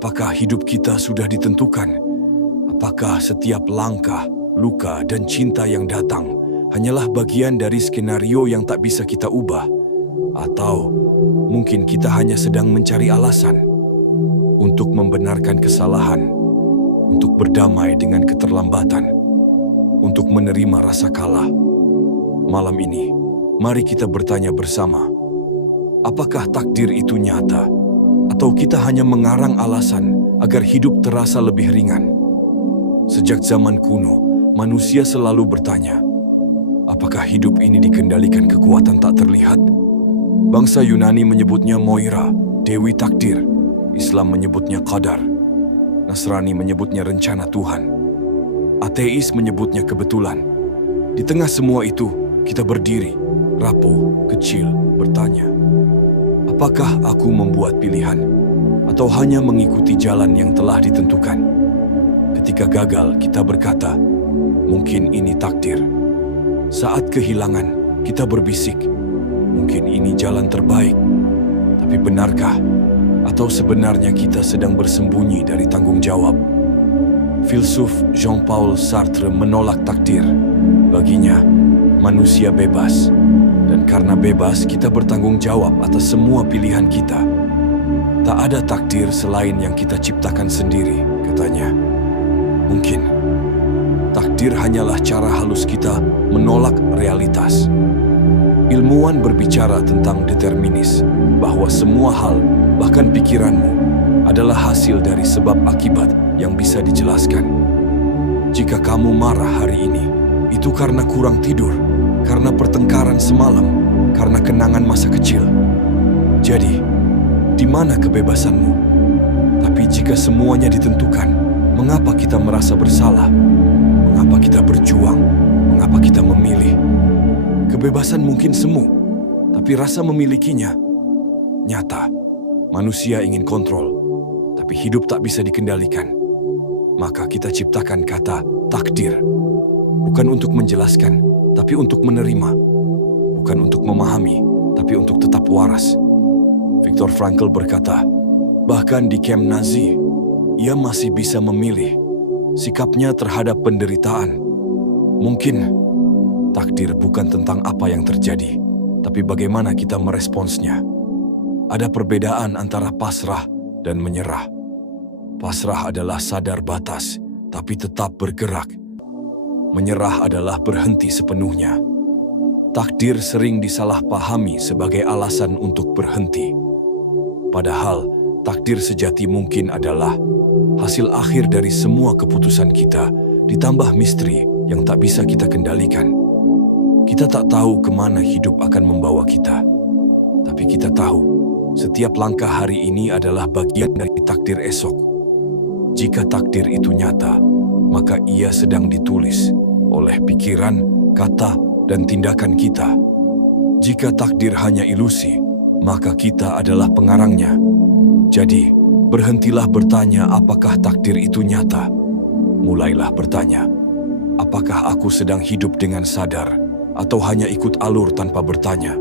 Apakah hidup kita sudah ditentukan? Apakah setiap langkah, luka, dan cinta yang datang hanyalah bagian dari skenario yang tak bisa kita ubah? Atau mungkin kita hanya sedang mencari alasan untuk membenarkan kesalahan, untuk berdamai dengan keterlambatan, untuk menerima rasa kalah? Malam ini, mari kita bertanya bersama, apakah takdir itu nyata? Atau kita hanya mengarang alasan agar hidup terasa lebih ringan? Sejak zaman kuno, manusia selalu bertanya, apakah hidup ini dikendalikan kekuatan tak terlihat? Bangsa Yunani menyebutnya Moira, Dewi Takdir. Islam menyebutnya Qadar. Nasrani menyebutnya rencana Tuhan. Ateis menyebutnya kebetulan. Di tengah semua itu, kita berdiri, rapuh, kecil, bertanya, apakah aku membuat pilihan atau hanya mengikuti jalan yang telah ditentukan? Ketika gagal, kita berkata, mungkin ini takdir. Saat kehilangan, kita berbisik, mungkin ini jalan terbaik. Tapi benarkah? Atau sebenarnya kita sedang bersembunyi dari tanggung jawab? Filsuf Jean-Paul Sartre menolak takdir. Baginya, manusia bebas. Dan karena bebas, kita bertanggung jawab atas semua pilihan kita. Tak ada takdir selain yang kita ciptakan sendiri, katanya. Mungkin, takdir hanyalah cara halus kita menolak realitas. Ilmuwan berbicara tentang determinis, bahwa semua hal, bahkan pikiranmu, adalah hasil dari sebab akibat yang bisa dijelaskan. Jika kamu marah hari ini, itu karena kurang tidur, karena pertengkaran semalam, karena kenangan masa kecil. Jadi, di mana kebebasanmu? Tapi jika semuanya ditentukan, mengapa kita merasa bersalah? Mengapa kita berjuang? Mengapa kita memilih? Kebebasan mungkin semu, tapi rasa memilikinya nyata. Manusia ingin kontrol, tapi hidup tak bisa dikendalikan. Maka kita ciptakan kata takdir. Bukan untuk menjelaskan, tapi untuk menerima. Bukan untuk memahami, tapi untuk tetap waras. Viktor Frankl berkata, bahkan di kamp Nazi, ia masih bisa memilih sikapnya terhadap penderitaan. Mungkin takdir bukan tentang apa yang terjadi, tapi bagaimana kita meresponsnya. Ada perbedaan antara pasrah dan menyerah. Pasrah adalah sadar batas, tapi tetap bergerak. Menyerah adalah berhenti sepenuhnya. Takdir sering disalahpahami sebagai alasan untuk berhenti. Padahal, takdir sejati mungkin adalah hasil akhir dari semua keputusan kita, ditambah misteri yang tak bisa kita kendalikan. Kita tak tahu kemana hidup akan membawa kita. Tapi kita tahu, setiap langkah hari ini adalah bagian dari takdir esok. Jika takdir itu nyata, maka ia sedang ditulis oleh pikiran, kata, dan tindakan kita. Jika takdir hanya ilusi, maka kita adalah pengarangnya. Jadi, berhentilah bertanya apakah takdir itu nyata. Mulailah bertanya, apakah aku sedang hidup dengan sadar atau hanya ikut alur tanpa bertanya?